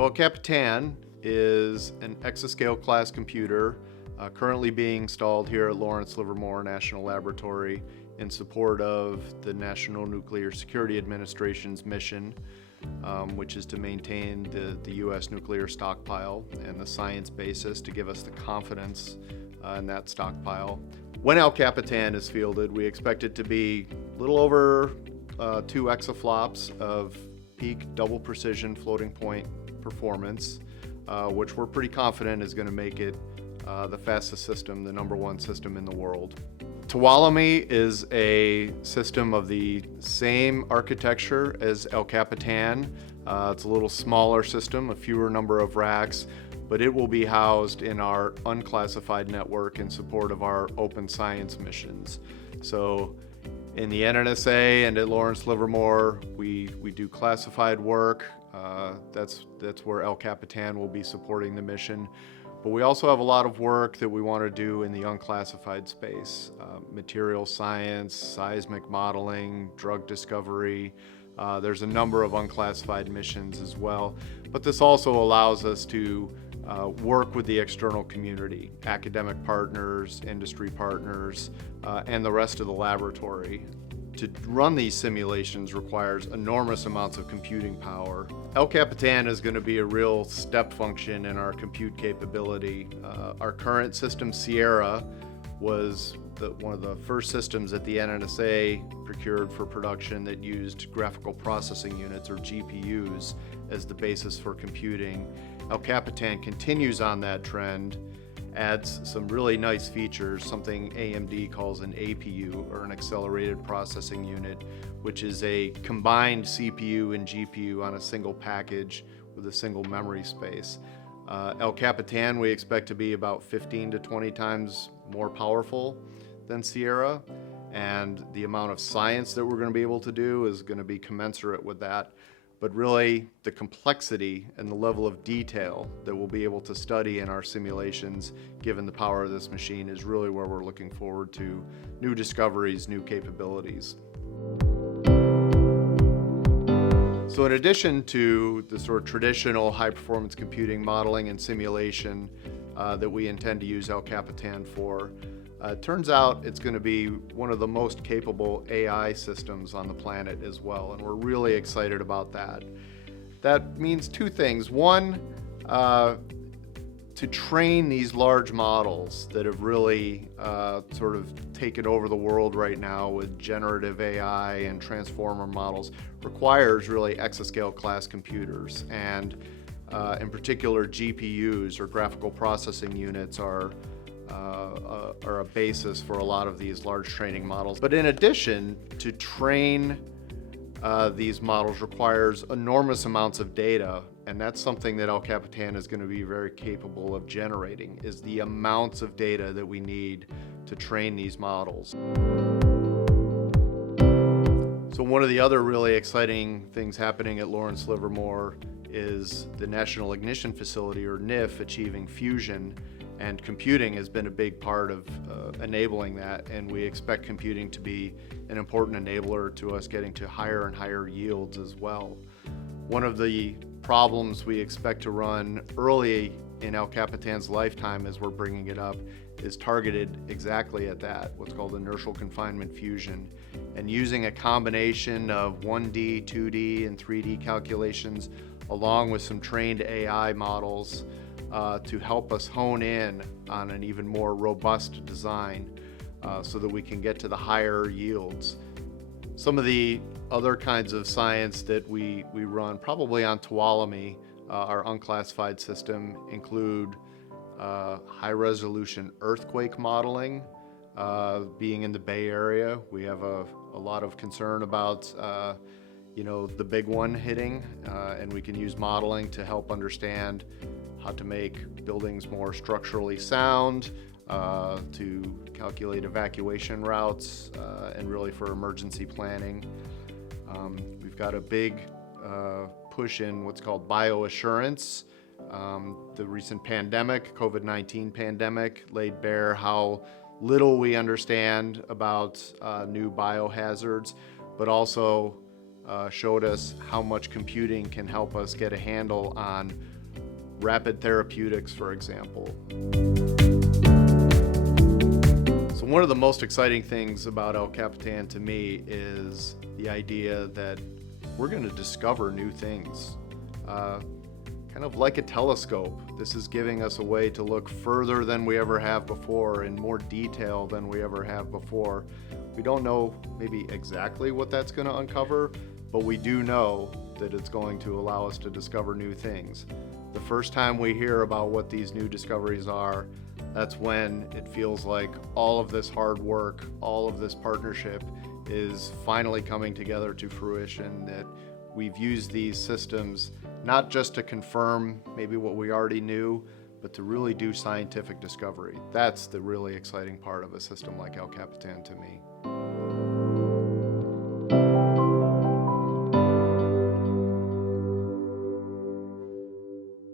So a Capitan is an exascale-class computer currently being installed here at Lawrence Livermore National Laboratory in support of the National Nuclear Security Administration's mission, which is to maintain the U.S. nuclear stockpile and the science basis to give us the confidence in that stockpile. When El Capitan is fielded, we expect it to be a little over 2 exaflops of peak double precision floating point performance, which we're pretty confident is going to make it the fastest system, the #1 system in the world. Tuolumne is a system of the same architecture as El Capitan. It's a little smaller system, a fewer number of racks, but it will be housed in our unclassified network in support of our open science missions. So in the NNSA and at Lawrence Livermore, we do classified work. That's where El Capitan will be supporting the mission. But we also have a lot of work that we want to do in the unclassified space. Material science, seismic modeling, drug discovery. There's a number of unclassified missions as well. But this also allows us to work with the external community, academic partners, industry partners, and the rest of the laboratory. To run these simulations requires enormous amounts of computing power. El Capitan is going to be a real step function in our compute capability. Our current system, Sierra, was one of the first systems that the NNSA procured for production that used graphical processing units, or GPUs, as the basis for computing. El Capitan continues on that trend, adds some really nice features, something AMD calls an APU, or an accelerated processing unit, which is a combined CPU and GPU on a single package with a single memory space. El Capitan we expect to be about 15 to 20 times more powerful than Sierra, and the amount of science that we're going to be able to do is going to be commensurate with that. But really, the complexity and the level of detail that we'll be able to study in our simulations, given the power of this machine, is really where we're looking forward to new discoveries, new capabilities. So in addition to the sort of traditional high-performance computing modeling and simulation that we intend to use El Capitan for, it turns out it's going to be one of the most capable AI systems on the planet as well, and we're really excited about that. That means two things. One, to train these large models that have really sort of taken over the world right now with generative AI and transformer models requires really exascale-class computers, and in particular GPUs, or graphical processing units, are a basis for a lot of these large training models. But in addition, to train these models requires enormous amounts of data, and that's something that El Capitan is going to be very capable of generating, is the amounts of data that we need to train these models. So one of the other really exciting things happening at Lawrence Livermore is the National Ignition Facility, or NIF, achieving fusion. And computing has been a big part of enabling that, and we expect computing to be an important enabler to us getting to higher and higher yields as well. One of the problems we expect to run early in El Capitan's lifetime as we're bringing it up is targeted exactly at that, what's called inertial confinement fusion. And using a combination of 1D, 2D, and 3D calculations, along with some trained AI models, to help us hone in on an even more robust design so that we can get to the higher yields. Some of the other kinds of science that we run, probably on Tuolumne, our unclassified system, include high-resolution earthquake modeling. Being in the Bay Area, we have a lot of concern about the big one hitting, and we can use modeling to help understand how to make buildings more structurally sound, to calculate evacuation routes, and really for emergency planning. We've got a big push in what's called bioassurance. The recent pandemic, COVID-19 pandemic, laid bare how little we understand about new biohazards, but also showed us how much computing can help us get a handle on rapid therapeutics, for example. So one of the most exciting things about El Capitan to me is the idea that we're going to discover new things. Kind of like a telescope, this is giving us a way to look further than we ever have before, in more detail than we ever have before. We don't know maybe exactly what that's going to uncover, but we do know that it's going to allow us to discover new things. The first time we hear about what these new discoveries are, that's when it feels like all of this hard work, all of this partnership is finally coming together to fruition, that we've used these systems not just to confirm maybe what we already knew, but to really do scientific discovery. That's the really exciting part of a system like El Capitan to me.